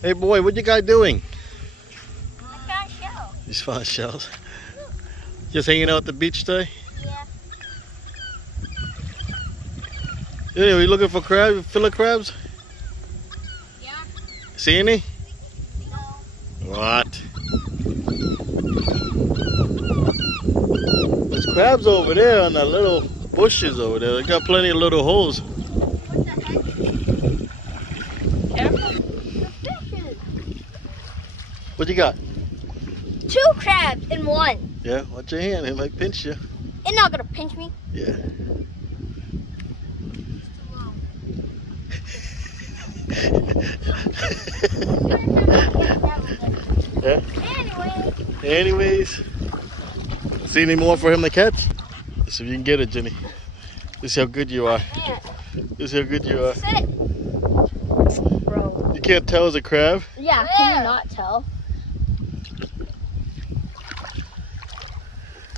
Hey boy, what you guys doing? I found shells. You found shells. Just hanging out at the beach today? Yeah. Yeah, are you looking for crabs? Fillet crabs? Yeah. See any? No. What? There's crabs over there on the little bushes over there. They got plenty of little holes. What the heck? Careful. The fishes. What you got? 2 crabs in one. Yeah, watch your hand. It might pinch you. It's not gonna pinch me. Yeah. Yeah. Anyways. See any more for him to catch? Let's see if you can get it, Jenny. This is how good you are. This is how good you are. Sit. Bro. You can't tell it's a crab? Yeah, can you not tell?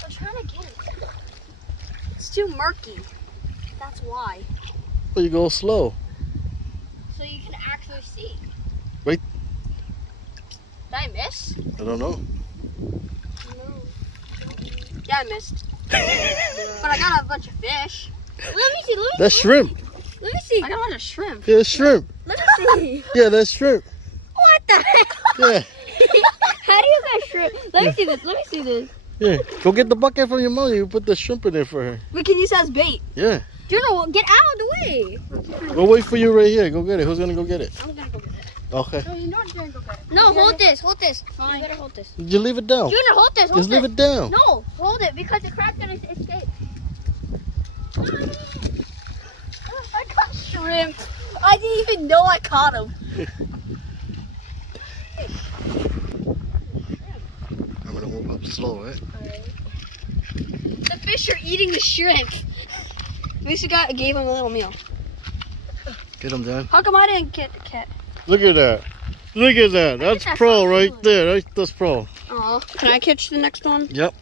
I'm trying to get it. It's too murky. That's why. Well, you go slow. So you can actually see. Wait. Did I miss? I don't know. No. Yeah, I missed. But I got a bunch of fish. Let me see. That's shrimp. Let me see. I got a bunch of shrimp. Yeah, shrimp. Let me see. Yeah, that's shrimp. What the heck? Yeah. How do you got shrimp? Let me see this. Let me see this. Yeah. Go get the bucket from your mom. You put the shrimp in there for her. We can use that as bait. Yeah. Juno, get out of the way. We'll wait for you right here. Go get it. Who's gonna go get it? I'm gonna go get it. Okay. No, you're not gonna go get it. No, hold this. Hold this. Fine. You better hold this. Did you leave it down? Juno, hold this. Hold Just leave it down. No, hold it because the crab's gonna escape. I caught shrimp. I didn't even know I caught him. I'm gonna move up slow, right? The fish are eating the shrimp. At least I gave him a little meal. Get him, Dan. How come I didn't get the cat? Look at that. Look at that. That's pro right there. That's pro. Oh, can I catch the next one? Yep.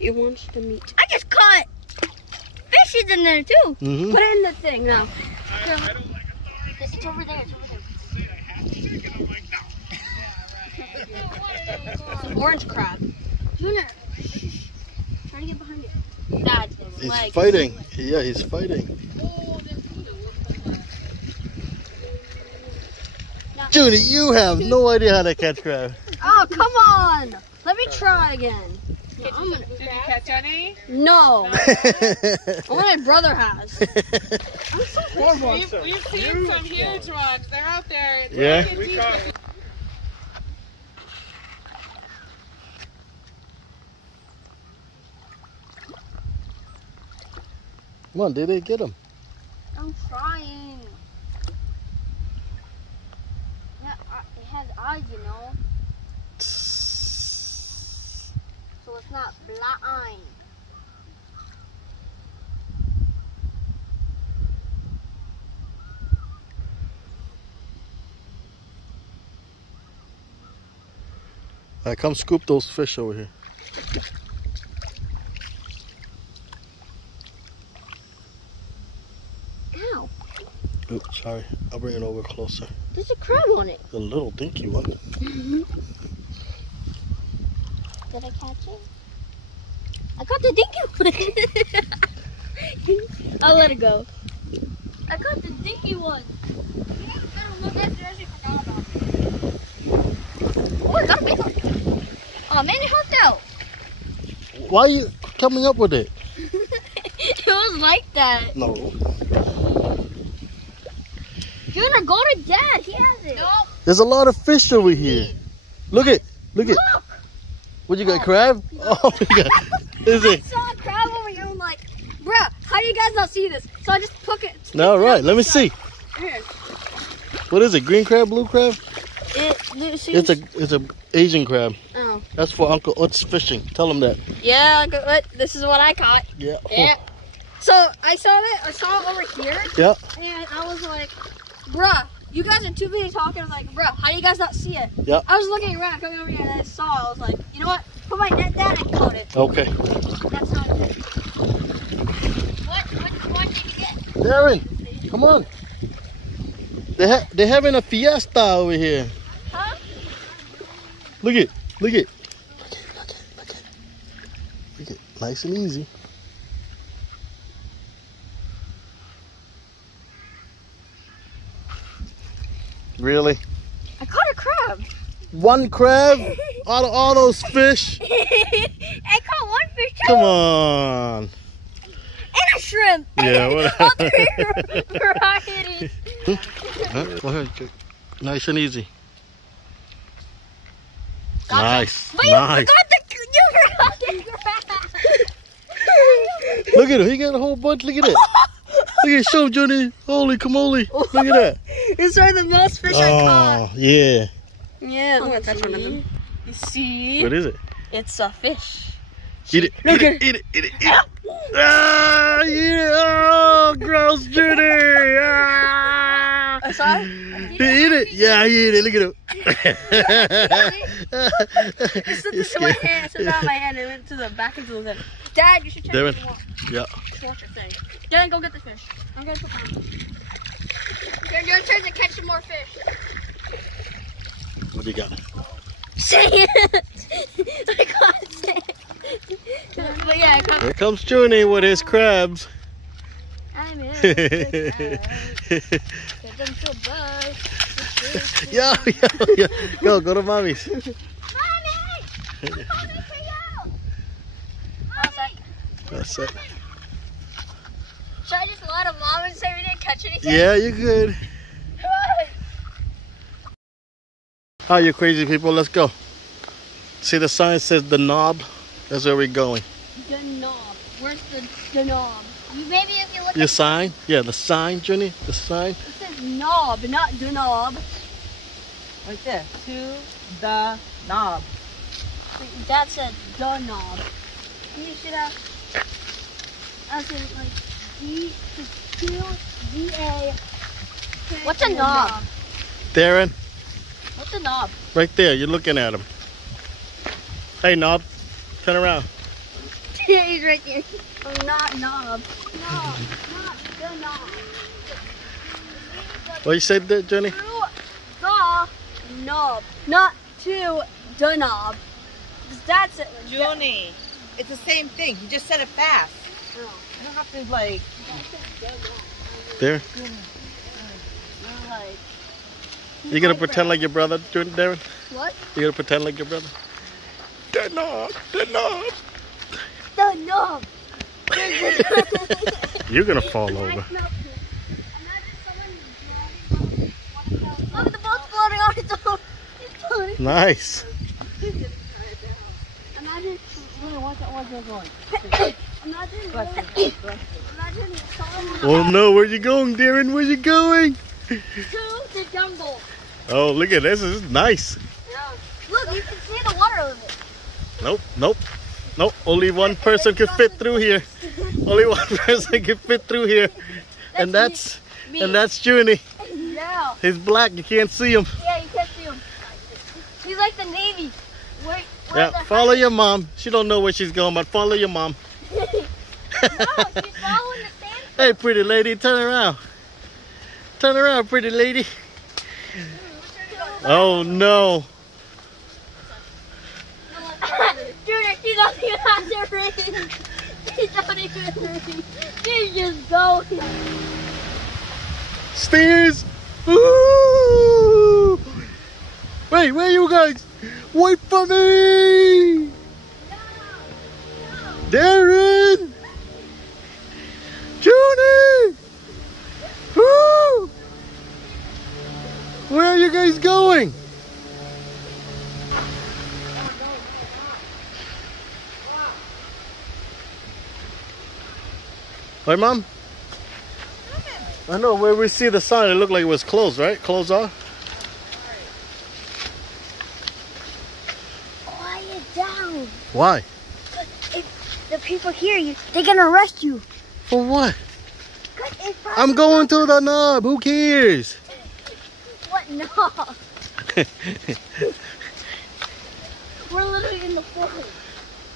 It wants to meet. I just caught fishes in there too. Mm-hmm. Put it in the thing now. I don't like authority. It's over there. It's over there. Say I have to take it. I'm like, no. It's an orange crab. Junior, try to get behind it. That's his He's legs. fighting. Yeah, he's fighting. Judy, you have no idea how to catch crab. Oh, come on. Let me try again. Did you catch any? No. Only my brother has. I'm so horrible. We've seen some huge ones. They're out there. It's Yeah? like a deep- Come on, did they get him? I'm trying. Yeah, it has eyes, you know. So it's not blind. All right, come scoop those fish over here. Ow. Oops, sorry. I'll bring it over closer. There's a crab on it. The little dinky one. Did I catch it? I caught the dinky one. I'll let it go. I caught the dinky one. Oh, I got a big one. Oh man, it hooked out. Why are you coming up with it? It was like that. No. Junior, go to Dad. He has it. No. There's a lot of fish over here. Look it. Look it. Look. What you got, crab? Oh, you got. Is I it? saw a crab over here. I'm like, bruh, how do you guys not see this? So I just took it. No, right. Let me see. Here. What is it? Green crab, blue crab? It's It's a Asian crab. Oh. That's for Uncle Utz fishing. Tell him that. Yeah, this is what I caught. Yeah. Yeah. So I saw it over here. Yeah. And I was like, bruh, you guys are too busy talking. I was like, bruh, how do you guys not see it? Yeah. I was looking around, coming over here, and I saw it. I was like, you know what? Put my net down and caught it. Okay. That's how I did it. What did you get? Darren, come on. They're having a fiesta over here. Huh? Look it. Look it. Look it. Nice and easy. Really? I caught a crab. One crab out of all those fish? I caught one fish too. Come on. And a shrimp. Yeah, All three varieties. Go ahead. Nice and easy. Got Nice. But Nice. you forgot the crab. Look at it. He got a whole bunch. Look at it. Look at it. Show him, Johnny. Holy camole. Look at that. It's one of the most fish I caught. Oh, yeah. Yeah, I'm gonna touch one of them. You see? What is it? It's a fish. Eat it. Eat it. Eat it. Eat it. Eat it. Ah, yeah. Oh, gross, Judy. Ah. I saw it. Eat it. Yeah, I eat it. Look at him. It slipped into my hand. It slipped out of my hand and it went to the back into the thing. Dad, you should check Devin. the wall. Yeah. Watch your thing. Dad, go get the fish. I'm gonna put mine. You're your turn to catch some more fish. What do you got? Say it. I can't say it. But yeah, I caught. Here comes Junie with his crabs. I'm in. Get them to buzz. Yo. Go to mommy's. Mommy! I'm coming for you! That's it. Should I just lie to Mom and say we didn't catch anything? Yeah, you good. Hi, you crazy people. Let's go. See the sign says the knob? That's where we're going. The knob. Where's the knob? Maybe if you look Your at sign? Yeah, the sign, Junie. The sign. it says knob, not the knob. Right there. To the knob. That said the knob. You should have. I said like D-A. What's a knob? Darren, What's a knob? right there. You're looking at him. Hey, knob. Turn around. He's right there. Oh, not knob. No, not the knob. What you said there, Junie? To the knob, not to the knob. 'Cause that's it. Junie, it's the same thing. You just said it fast. No. You don't have to like. There. Like, You gonna pretend like your brother, Darren? what? You gonna pretend like your brother? The knob. The knob. The knob. You're gonna fall over. Look at the boat's floating on its own. It's floating. Nice. Imagine. Watch it going. Imagine someone Oh no, where you going, Darren? Where you going? to the jungle. Oh, look at this. This is nice. Yeah. Look, you can see the water limit. Nope. Only one person can fit through here. Only one person can fit through here. And that's me. Junie. Yeah. He's black. You can't see him. Yeah, you can't see him. He's like the Navy. Wait. Yeah, follow your mom. She don't know where she's going, but follow your mom. No, she's following the sand. Hey, pretty lady, turn around. Turn around, pretty lady. Oh no. Dude, she doesn't even have to ring. She doesn't even ring. She's just going. Stairs. Ooh. Wait, where are you guys? Wait for me. Darren. Junie. Woo. Where are you guys going? Hey, Mom? I know, where we see the sign, it looked like it was closed, right? Closed off? Quiet down. Why? If the people hear you, they're gonna arrest you. For what? I'm going to the knob. Who cares? What? No. We're literally in the forest.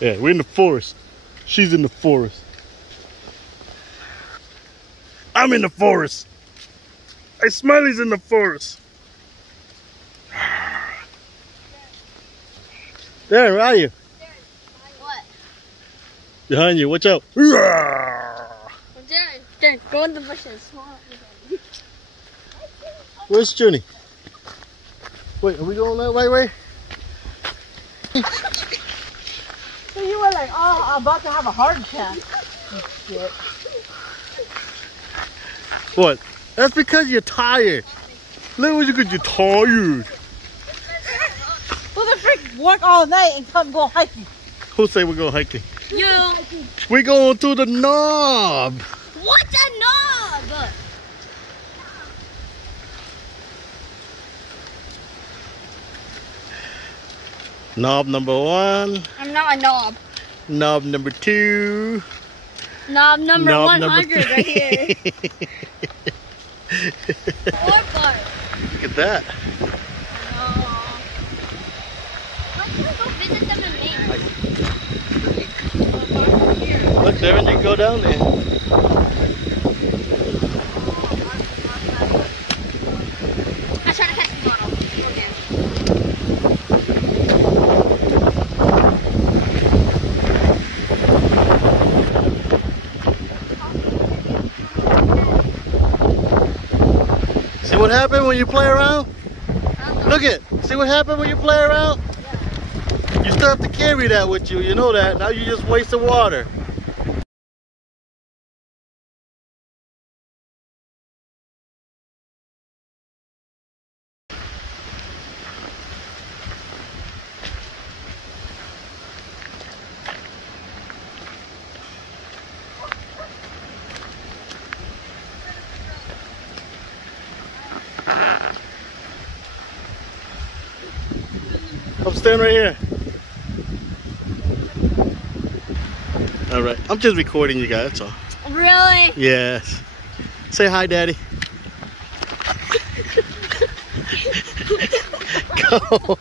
Yeah, we're in the forest. She's in the forest. I'm in the forest. AiSmilee's in the forest. There, where are you? What? Behind you, watch out. There, go in the bushes. Where's Johnny? Wait, are we going that way? So you were like, oh, I'm about to have a heart attack. Oh, shit. What? That's because you're tired. Look what you could, you're tired. Who the frick work all night and come go hiking? Who say we're going hiking? You. We're going to the knob. What's a knob? Knob number 1. I'm not a knob. Knob number 2. Knob number Knob 100 number right here. What part? Look at that. Why can't we go visit them in Maine? Look, there, and you can go down there. I try to catch the bottle. Okay. See what happened when you play around? Look it. See what happened when you play around? You still have to carry that with you. You know that. Now you just waste the water. I'm standing right here. Alright, I'm just recording you guys, that's all. Really? Yes. Say hi, Daddy. Go.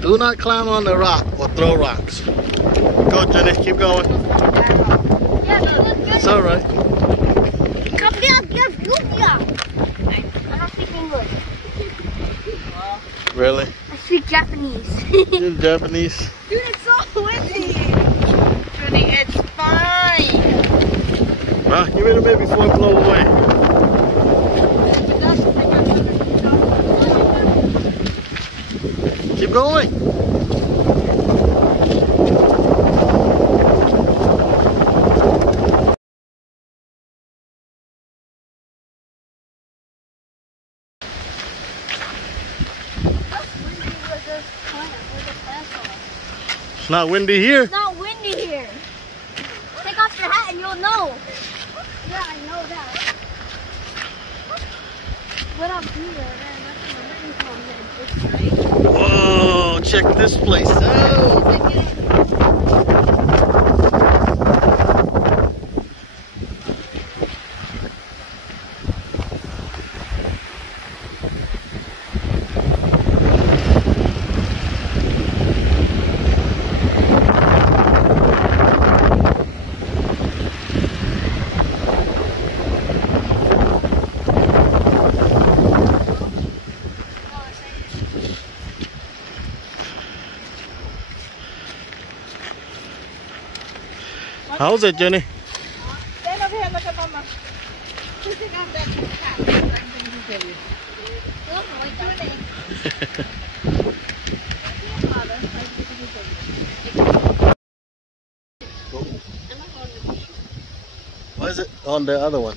Do not climb on the rock or throw rocks. Go, Jenny, keep going. Yeah, that was good. It's all right. I don't speak English. Really? I speak Japanese. You're Japanese? Dude, it's so windy. Trudy, it's fine. Well, give it a minute before it blows away. Keep going. It's not windy here. It's not windy here. Take off your hat and you'll know. Yeah, I know that. What up here? That's where the rain comes in. It's right. Whoa, check this place out. How's it, Jenny? Stand over here and look at Mama. She's sitting on that cat. I'm going to tell you. Look, wait, darling. Why is it on the other one?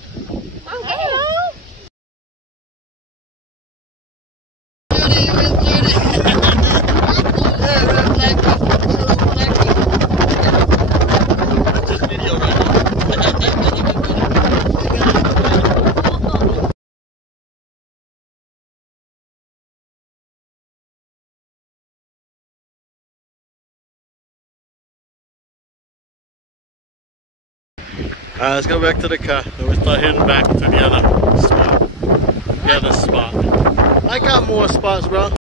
Let's go back to the car. Then we start heading back to the other spot. I got more spots, bro.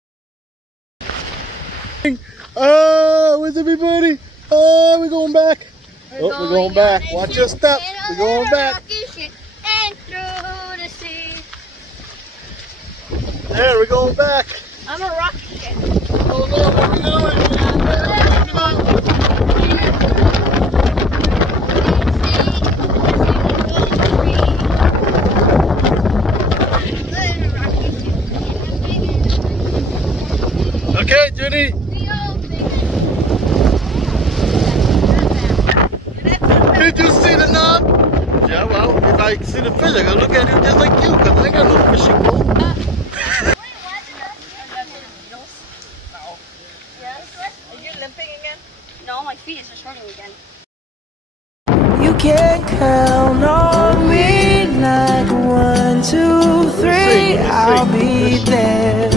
Oh, where's everybody? Oh, we're going back. We're going back. Watch your step. We're going back. And through the sea. There, we're going back. I'm a rocket ship. Oh no, where we going? Okay, Jenny. Did you see the knob? Yeah, well, if I see the fish, I gotta look at it just like you, because I got no fishing pole. Are you limping again? No, my feet is just hurting again. You can count on me like 1, 2, 3, I'll be there.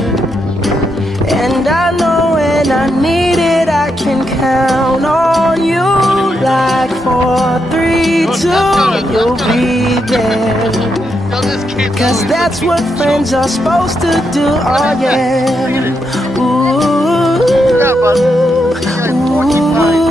And I know when I need it, I can count on you like 4, 3, 2, you'll be there. Cause that's what friends are supposed to do, oh yeah. Ooh, ooh.